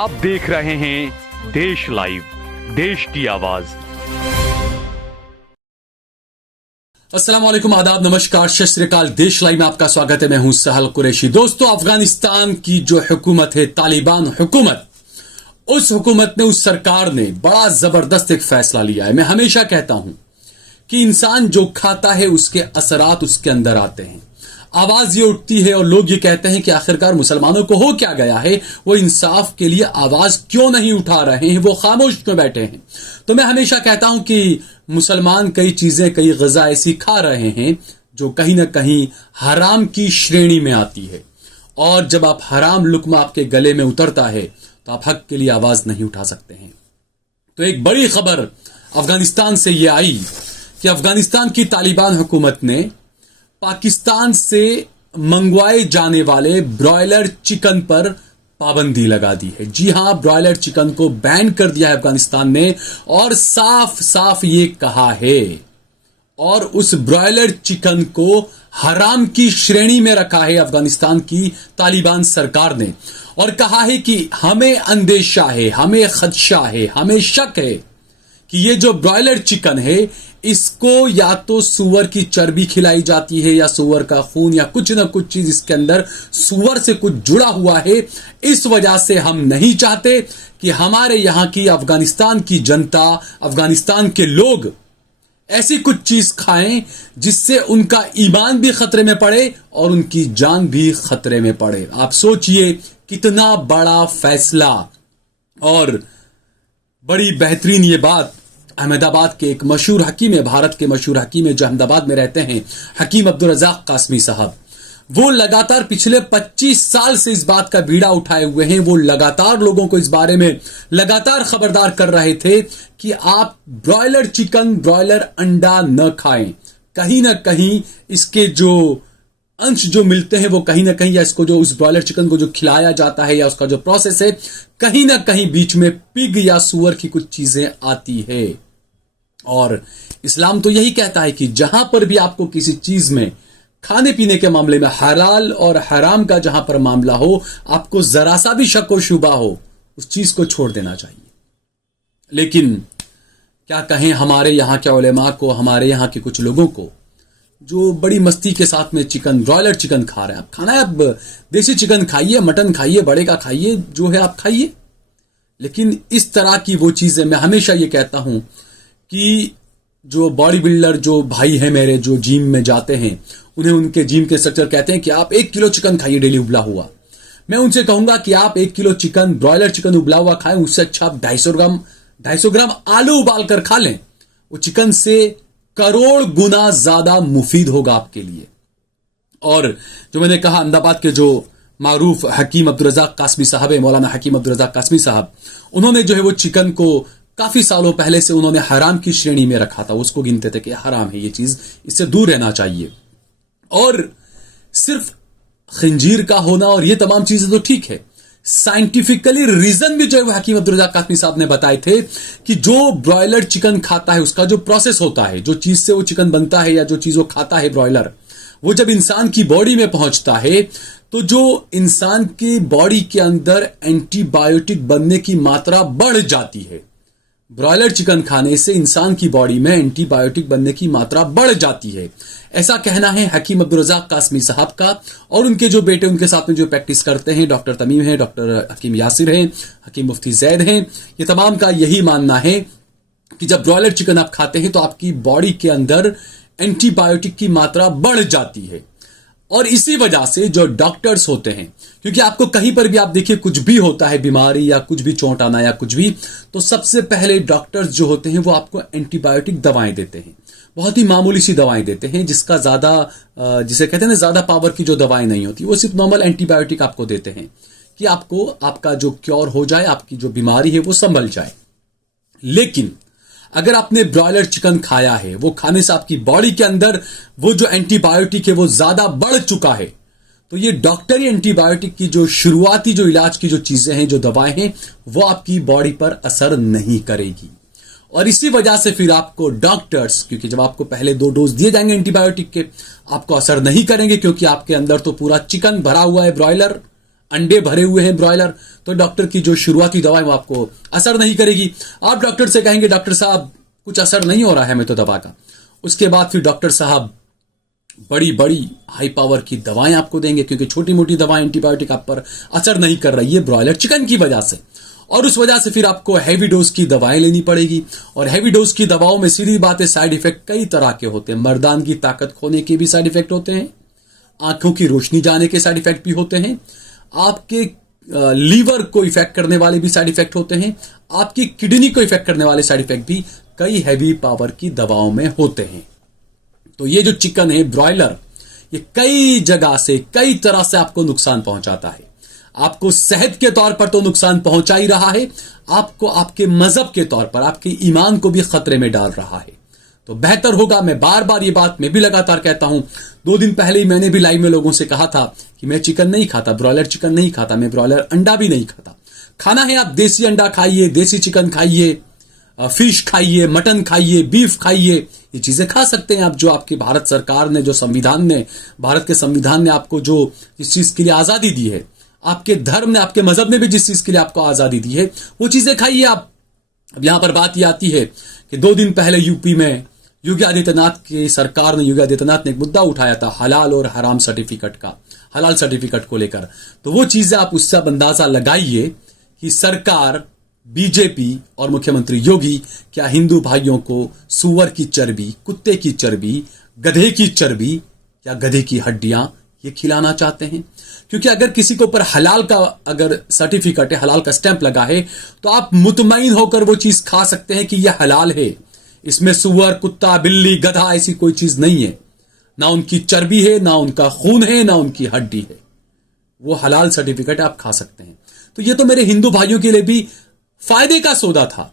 आप देख रहे हैं देश लाइव, देश की आवाज। अस्सलाम वालेकुम, आदाब, नमस्कार, सत श्री अकाल। देश लाइव में आपका स्वागत है। मैं हूं सहल कुरैशी। दोस्तों, अफगानिस्तान की जो हुकूमत है, तालिबान हुकूमत, उस हुकूमत ने, उस सरकार ने बड़ा जबरदस्त एक फैसला लिया है। मैं हमेशा कहता हूं कि इंसान जो खाता है उसके असरात उसके अंदर आते हैं। आवाज ये उठती है और लोग ये कहते हैं कि आखिरकार मुसलमानों को हो क्या गया है, वो इंसाफ के लिए आवाज क्यों नहीं उठा रहे हैं, वो खामोश क्यों बैठे हैं। तो मैं हमेशा कहता हूं कि मुसलमान कई चीजें, कई ग़िज़ा ऐसी खा रहे हैं जो कहीं ना कहीं हराम की श्रेणी में आती है, और जब आप हराम लुक्मा आपके गले में उतरता है तो आप हक के लिए आवाज नहीं उठा सकते हैं। तो एक बड़ी खबर अफगानिस्तान से यह आई कि अफगानिस्तान की तालिबान हुकूमत ने पाकिस्तान से मंगवाए जाने वाले ब्रॉयलर चिकन पर पाबंदी लगा दी है। जी हां, ब्रॉयलर चिकन को बैन कर दिया है अफगानिस्तान ने, और साफ साफ ये कहा है, और उस ब्रॉयलर चिकन को हराम की श्रेणी में रखा है अफगानिस्तान की तालिबान सरकार ने, और कहा है कि हमें अंदेशा है, हमें खदशा है, हमें शक है कि ये जो ब्रॉयलर चिकन है इसको या तो सूअर की चर्बी खिलाई जाती है, या सूअर का खून, या कुछ ना कुछ चीज इसके अंदर सूअर से कुछ जुड़ा हुआ है। इस वजह से हम नहीं चाहते कि हमारे यहां की अफगानिस्तान की जनता, अफगानिस्तान के लोग ऐसी कुछ चीज खाएं जिससे उनका ईमान भी खतरे में पड़े और उनकी जान भी खतरे में पड़े। आप सोचिए कितना बड़ा फैसला। और बड़ी बेहतरीन ये बात, अहमदाबाद के एक मशहूर हकीम है, भारत के मशहूर हकीम है जो अहमदाबाद में रहते हैं, हकीम अब्दुल रज़ाक कासमी साहब। वो लगातार पिछले 25 साल से इस बात का बीड़ा उठाए हुए हैं। वो लगातार लोगों को इस बारे में लगातार खबरदार कर रहे थे कि आप ब्रॉयलर चिकन, ब्रॉयलर अंडा न खाएं। कहीं ना कहीं इसके जो अंश जो मिलते हैं वो कहीं ना कहीं, या इसको जो उस ब्रॉयलर चिकन को जो खिलाया जाता है या उसका जो प्रोसेस है, कहीं ना कहीं बीच में पिग या सुअर की कुछ चीजें आती है। और इस्लाम तो यही कहता है कि जहां पर भी आपको किसी चीज में, खाने पीने के मामले में, हलाल और हराम का जहां पर मामला हो, आपको जरा सा भी शक व शुबा हो, उस चीज को छोड़ देना चाहिए। लेकिन क्या कहें, हमारे यहां के उलेमा को, हमारे यहां के कुछ लोगों को जो बड़ी मस्ती के साथ में चिकन, ब्रॉयलर चिकन खा रहे हैं। आप खाना है, आप देसी चिकन खाइए, मटन खाइए, बड़े का खाइए, जो है आप खाइए। लेकिन इस तरह की वो चीजें, मैं हमेशा ये कहता हूं कि जो बॉडी बिल्डर, जो भाई हैं मेरे, जो जिम में जाते हैं, उन्हें उनके जिम के स्ट्रक्चर कहते हैं कि आप 1 किलो चिकन खाइए डेली उबला हुआ। मैं उनसे कहूंगा कि आप 1 किलो चिकन, ब्रॉयलर चिकन उबला हुआ खाएं, उससे अच्छा आप 250 ग्राम आलू उबाल कर खा लें। वो चिकन से करोड़ गुना ज्यादा मुफीद होगा आपके लिए। और जो मैंने कहा, अहमदाबाद के जो मारूफ हकीम अब्दुल रज़ाक कासमी साहब है, मौलाना हकीम अब्दुल रज़ाक कासमी साहब, उन्होंने जो है वो चिकन को काफी सालों पहले से उन्होंने हराम की श्रेणी में रखा था। उसको गिनते थे कि हराम है ये चीज, इससे दूर रहना चाहिए। और सिर्फ खंजीर का होना और ये तमाम चीजें तो ठीक है, साइंटिफिकली रीजन भी जो है हकीम अब्दुल रज़ाक कासमी साहब ने बताए थे कि जो ब्रॉयलर चिकन खाता है, उसका जो प्रोसेस होता है, जो चीज से वो चिकन बनता है या जो चीज वो खाता है ब्रॉयलर, वो जब इंसान की बॉडी में पहुंचता है तो जो इंसान की बॉडी के अंदर एंटीबायोटिक बनने की मात्रा बढ़ जाती है। ब्रॉयलर चिकन खाने से इंसान की बॉडी में एंटीबायोटिक बनने की मात्रा बढ़ जाती है, ऐसा कहना है हकीम अब्दुल रज़ाक कासमी साहब का। और उनके जो बेटे उनके साथ में जो प्रैक्टिस करते हैं, डॉक्टर तमीम हैं, डॉक्टर हकीम यासिर हैं, हकीम मुफ्ती जैद हैं, ये तमाम का यही मानना है कि जब ब्रॉयलर चिकन आप खाते हैं तो आपकी बॉडी के अंदर एंटीबायोटिक की मात्रा बढ़ जाती है। और इसी वजह से जो डॉक्टर्स होते हैं, क्योंकि आपको कहीं पर भी आप देखिए कुछ भी होता है, बीमारी या कुछ भी चोट आना या कुछ भी, तो सबसे पहले डॉक्टर्स जो होते हैं वो आपको एंटीबायोटिक दवाएं देते हैं। बहुत ही मामूली सी दवाएं देते हैं, जिसका ज्यादा, जिसे कहते हैं ना, ज्यादा पावर की जो दवाएं नहीं होती, वो सिर्फ नॉर्मल एंटीबायोटिक आपको देते हैं कि आपको, आपका जो क्योर हो जाए, आपकी जो बीमारी है वो संभल जाए। लेकिन अगर आपने ब्रॉयलर चिकन खाया है, वो खाने से आपकी बॉडी के अंदर वो जो एंटीबायोटिक है वो ज्यादा बढ़ चुका है, तो ये डॉक्टरी एंटीबायोटिक की जो शुरुआती जो इलाज की जो चीजें हैं, जो दवाएं हैं, वो आपकी बॉडी पर असर नहीं करेगी। और इसी वजह से फिर आपको डॉक्टर्स, क्योंकि जब आपको पहले 2 डोज दिए जाएंगे एंटीबायोटिक के, आपको असर नहीं करेंगे, क्योंकि आपके अंदर तो पूरा चिकन भरा हुआ है, ब्रॉयलर, अंडे भरे हुए हैं ब्रॉयलर, तो डॉक्टर की जो शुरुआती दवा है वो आपको असर नहीं करेगी। आप डॉक्टर से कहेंगे डॉक्टर साहब कुछ असर नहीं हो रहा है हमें तो दवा का, उसके बाद फिर डॉक्टर साहब बड़ी बड़ी हाई पावर की दवाएं आपको देंगे, क्योंकि छोटी मोटी दवाएं एंटीबायोटिक आप पर असर नहीं कर रही है ब्रॉयलर चिकन की वजह से, और उस वजह से फिर आपको हैवी डोज की दवाएं लेनी पड़ेगी। और हैवी डोज की दवाओं में सीधी बात है साइड इफेक्ट कई तरह के होते हैं। मर्दान की ताकत खोने के भी साइड इफेक्ट होते हैं, आंखों की रोशनी जाने के साइड इफेक्ट भी होते हैं, आपके लीवर को इफेक्ट करने वाले भी साइड इफेक्ट होते हैं, आपकी किडनी को इफेक्ट करने वाले साइड इफेक्ट भी कई हैवी पावर की दवाओं में होते हैं। तो ये जो चिकन है ब्रॉयलर, ये कई जगह से कई तरह से आपको नुकसान पहुंचाता है। आपको सेहत के तौर पर तो नुकसान पहुंचा ही रहा है, आपको आपके मजहब के तौर पर आपके ईमान को भी खतरे में डाल रहा है। तो बेहतर होगा, मैं बार बार ये बात मैं भी लगातार कहता हूं, 2 दिन पहले ही मैंने भी लाइव में लोगों से कहा था कि मैं चिकन नहीं खाता, ब्रॉयलर चिकन नहीं खाता, मैं ब्रॉयलर अंडा भी नहीं खाता। खाना है आप देसी अंडा खाइए, देसी चिकन खाइए, फिश खाइए, मटन खाइए, बीफ खाइए, ये चीजें खा सकते हैं आप, जो आपकी भारत सरकार ने, जो संविधान ने, भारत के संविधान ने आपको जो इस चीज के लिए आजादी दी है, आपके धर्म ने, आपके मजहब ने भी जिस चीज के लिए आपको आजादी दी है, वो चीजें खाइए आप। अब यहां पर बात ये आती है कि 2 दिन पहले यूपी में योगी आदित्यनाथ की सरकार ने, योगी आदित्यनाथ ने एक मुद्दा उठाया था हलाल और हराम सर्टिफिकेट का, हलाल सर्टिफिकेट को लेकर। तो वो चीजें आप उससे अब अंदाजा लगाइए कि सरकार, बीजेपी और मुख्यमंत्री योगी क्या हिंदू भाइयों को सुअर की चर्बी, कुत्ते की चर्बी, गधे की चर्बी या गधे की हड्डियां ये खिलाना चाहते हैं। क्योंकि अगर किसी के ऊपर हलाल का अगर सर्टिफिकेट है, हलाल का स्टैंप लगा है, तो आप मुतमईन होकर वो चीज खा सकते हैं कि यह हलाल है। इसमें सुअर, कुत्ता, बिल्ली, गधा ऐसी कोई चीज नहीं है, ना उनकी चर्बी है, ना उनका खून है, ना उनकी हड्डी है। वो हलाल सर्टिफिकेट आप खा सकते हैं। तो ये तो मेरे हिंदू भाइयों के लिए भी फायदे का सौदा था,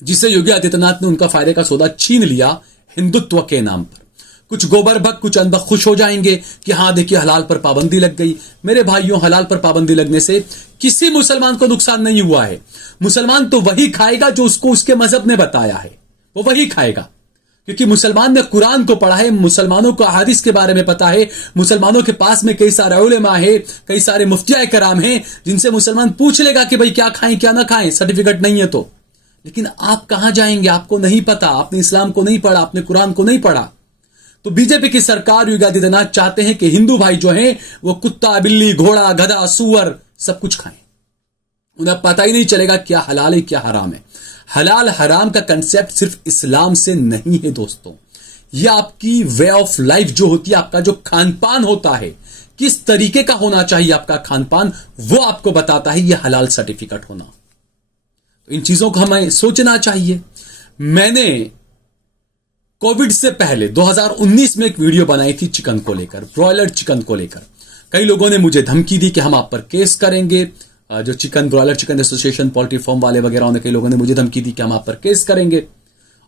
जिसे योगी आदित्यनाथ ने उनका फायदे का सौदा छीन लिया हिंदुत्व के नाम पर। कुछ गोबर भक्त, कुछ अनबक खुश हो जाएंगे कि हाँ देखिए हलाल पर पाबंदी लग गई। मेरे भाइयों, हलाल पर पाबंदी लगने से किसी मुसलमान को नुकसान नहीं हुआ है। मुसलमान तो वही खाएगा जो उसको उसके मजहब ने बताया है, वो वही खाएगा, क्योंकि मुसलमान ने कुरान को पढ़ा है, मुसलमानों को अहादीस के बारे में पता है, मुसलमानों के पास में कई सारे उलेमा है, कई सारे मुफ्तियाए कराम हैं, जिनसे मुसलमान पूछ लेगा कि भाई क्या खाएं क्या ना खाएं, सर्टिफिकेट नहीं है तो। लेकिन आप कहां जाएंगे, आपको नहीं पता, आपने इस्लाम को नहीं पढ़ा, आपने कुरान को नहीं पढ़ा। तो बीजेपी की सरकार, योगी आदित्यनाथ चाहते हैं कि हिंदू भाई जो हैं वो कुत्ता, बिल्ली, घोड़ा, गधा, सुअर सब कुछ खाएं। उन्हें पता ही नहीं चलेगा क्या हलाल है क्या हराम है। हलाल हराम का कंसेप्ट सिर्फ इस्लाम से नहीं है दोस्तों, यह आपकी वे ऑफ लाइफ जो होती है, आपका जो खान पान होता है, किस तरीके का होना चाहिए आपका खान पान, वो आपको बताता है यह हलाल सर्टिफिकेट होना। तो इन चीजों को हमें सोचना चाहिए। मैंने कोविड से पहले 2019 में एक वीडियो बनाई थी चिकन को लेकर, ब्रॉयलर चिकन को लेकर। कई लोगों ने मुझे धमकी दी कि हम आप पर केस करेंगे, जो chicken broiler chicken association, poultry farm वाले वगैरह ने, कई लोगों ने मुझे धमकी दी कि हम आप पर केस करेंगे।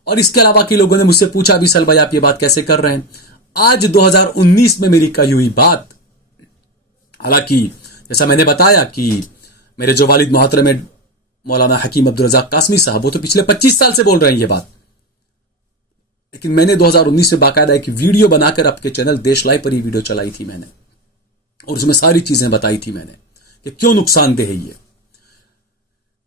और इसके अलावा कई लोगों ने मुझसे पूछा विशाल भाई आप ये बात कैसे कर रहे हैं। आज 2019 में मेरी कही हुई बात, हालांकि जैसा मैंने बताया कि मेरे जो वालिद मोहतरम है मौलाना हकीम अब्दुल रज़ाक कासमी साहब, वो तो पिछले 25 साल से बोल रहे हैं ये बात, लेकिन मैंने 2019 में बाकायदा एक वीडियो बनाकर आपके चैनल देश लाइव पर ही वीडियो चलाई थी मैंने, और उसमें सारी चीजें बताई थी मैंने कि क्यों नुकसानदेह है ये।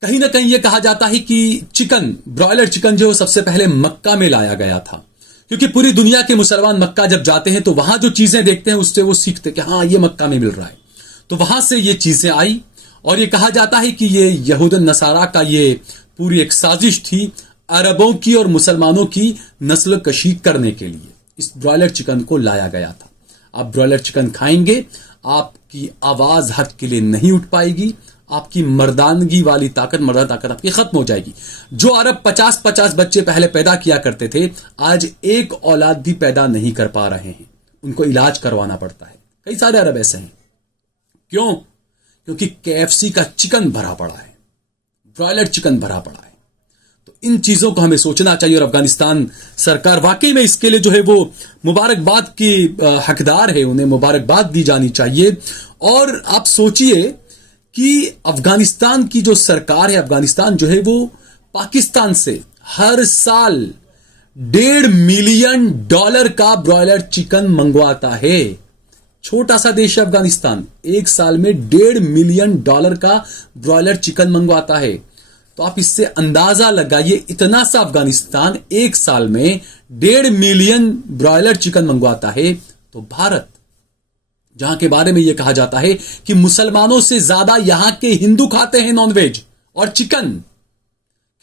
कहीं ना कहीं ये कहा जाता है कि चिकन, ब्रॉयलर चिकन जो सबसे पहले मक्का में लाया गया था, क्योंकि पूरी दुनिया के मुसलमान मक्का जब जाते हैं तो वहां जो चीजें देखते हैं उससे वो सीखते हैं कि हाँ ये मक्का में मिल रहा है। तो वहां से ये चीजें आई, और ये कहा जाता है कि ये यहूदन नसारा का ये पूरी एक साजिश थी अरबों की और मुसलमानों की नस्ल कशी करने के लिए इस ब्रॉयलर चिकन को लाया गया था। आप ब्रॉयलर चिकन खाएंगे, आपकी आवाज हक के लिए नहीं उठ पाएगी, आपकी मर्दानगी वाली ताकत, मर्दाना ताकत आपकी खत्म हो जाएगी। जो अरब 50-50 बच्चे पहले पैदा किया करते थे, आज एक औलाद भी पैदा नहीं कर पा रहे हैं, उनको इलाज करवाना पड़ता है। कई सारे अरब ऐसे हैं। क्यों? क्योंकि KFC का चिकन भरा पड़ा है, ब्रॉयलर चिकन भरा पड़ा है। तो इन चीजों को हमें सोचना चाहिए, और अफगानिस्तान सरकार वाकई में इसके लिए जो है वो मुबारकबाद की हकदार है, उन्हें मुबारकबाद दी जानी चाहिए। और आप सोचिए कि अफगानिस्तान की जो सरकार है, अफगानिस्तान जो है वो पाकिस्तान से हर साल $1.5 मिलियन का ब्रॉयलर चिकन मंगवाता है। छोटा सा देश है अफगानिस्तान, एक साल में $1.5 मिलियन का ब्रॉयलर चिकन मंगवाता है। तो आप इससे अंदाजा लगाइए, इतना सा अफगानिस्तान एक साल में 1.5 मिलियन ब्रॉयलर चिकन मंगवाता है। तो भारत, जहां के बारे में यह कहा जाता है कि मुसलमानों से ज्यादा यहां के हिंदू खाते हैं नॉनवेज और चिकन,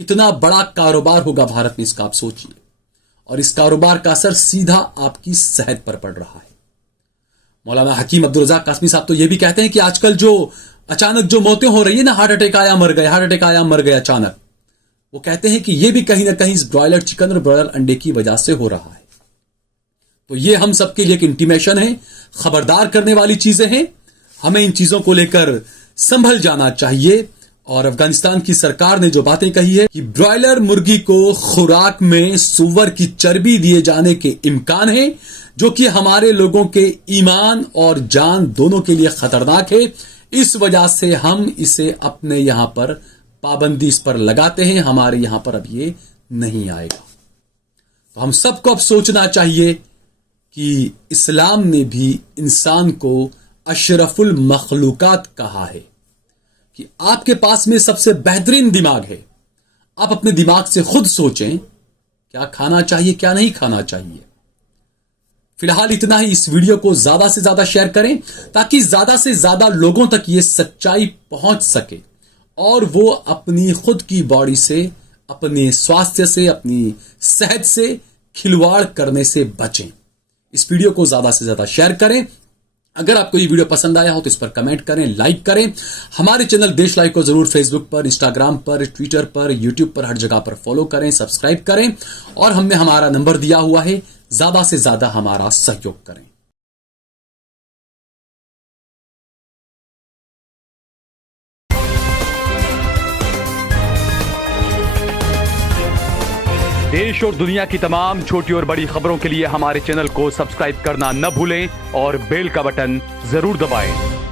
कितना बड़ा कारोबार होगा भारत में, इसका आप सोचिए। और इस कारोबार का असर सीधा आपकी सेहत पर पड़ रहा है। मौलाना हकीम अब्दुल रज़ाक कासमी साहब तो यह भी कहते हैं कि आजकल जो अचानक जो मौतें हो रही है ना, हार्ट अटैक आया मर गए, हार्ट अटैक आया मर गए अचानक, वो कहते हैं कि यह भी कहीं ना कहीं इस ब्रॉयलर चिकन और ब्रॉयलर अंडे की वजह से हो रहा है। तो ये हम सबके लिए एक इंटीमेशन है, खबरदार करने वाली चीजें हैं। हमें इन चीजों को लेकर संभल जाना चाहिए। और अफगानिस्तान की सरकार ने जो बातें कही है कि ब्रॉयलर मुर्गी को खुराक में सूअर की चर्बी दिए जाने के इम्कान है, जो कि हमारे लोगों के ईमान और जान दोनों के लिए खतरनाक है। इस वजह से हम इसे अपने यहां पर पाबंदी इस पर लगाते हैं, हमारे यहां पर अब ये नहीं आएगा। तो हम सबको अब सोचना चाहिए कि इस्लाम ने भी इंसान को अशरफुल मखलूकात कहा है, कि आपके पास में सबसे बेहतरीन दिमाग है। आप अपने दिमाग से खुद सोचें क्या खाना चाहिए, क्या नहीं खाना चाहिए। फिलहाल इतना ही। इस वीडियो को ज्यादा से ज्यादा शेयर करें ताकि ज्यादा से ज्यादा लोगों तक ये सच्चाई पहुंच सके और वो अपनी खुद की बॉडी से, अपने स्वास्थ्य से, अपनी सेहत से खिलवाड़ करने से बचें। इस वीडियो को ज्यादा से ज्यादा शेयर करें। अगर आपको ये वीडियो पसंद आया हो तो इस पर कमेंट करें, लाइक करें। हमारे चैनल देश लाइव को जरूर फेसबुक पर, इंस्टाग्राम पर, ट्विटर पर, यूट्यूब पर, हर जगह पर फॉलो करें, सब्सक्राइब करें। और हमने हमारा नंबर दिया हुआ है, ज्यादा से ज्यादा हमारा सहयोग करें। देश और दुनिया की तमाम छोटी और बड़ी खबरों के लिए हमारे चैनल को सब्सक्राइब करना न भूलें और बेल का बटन जरूर दबाएं।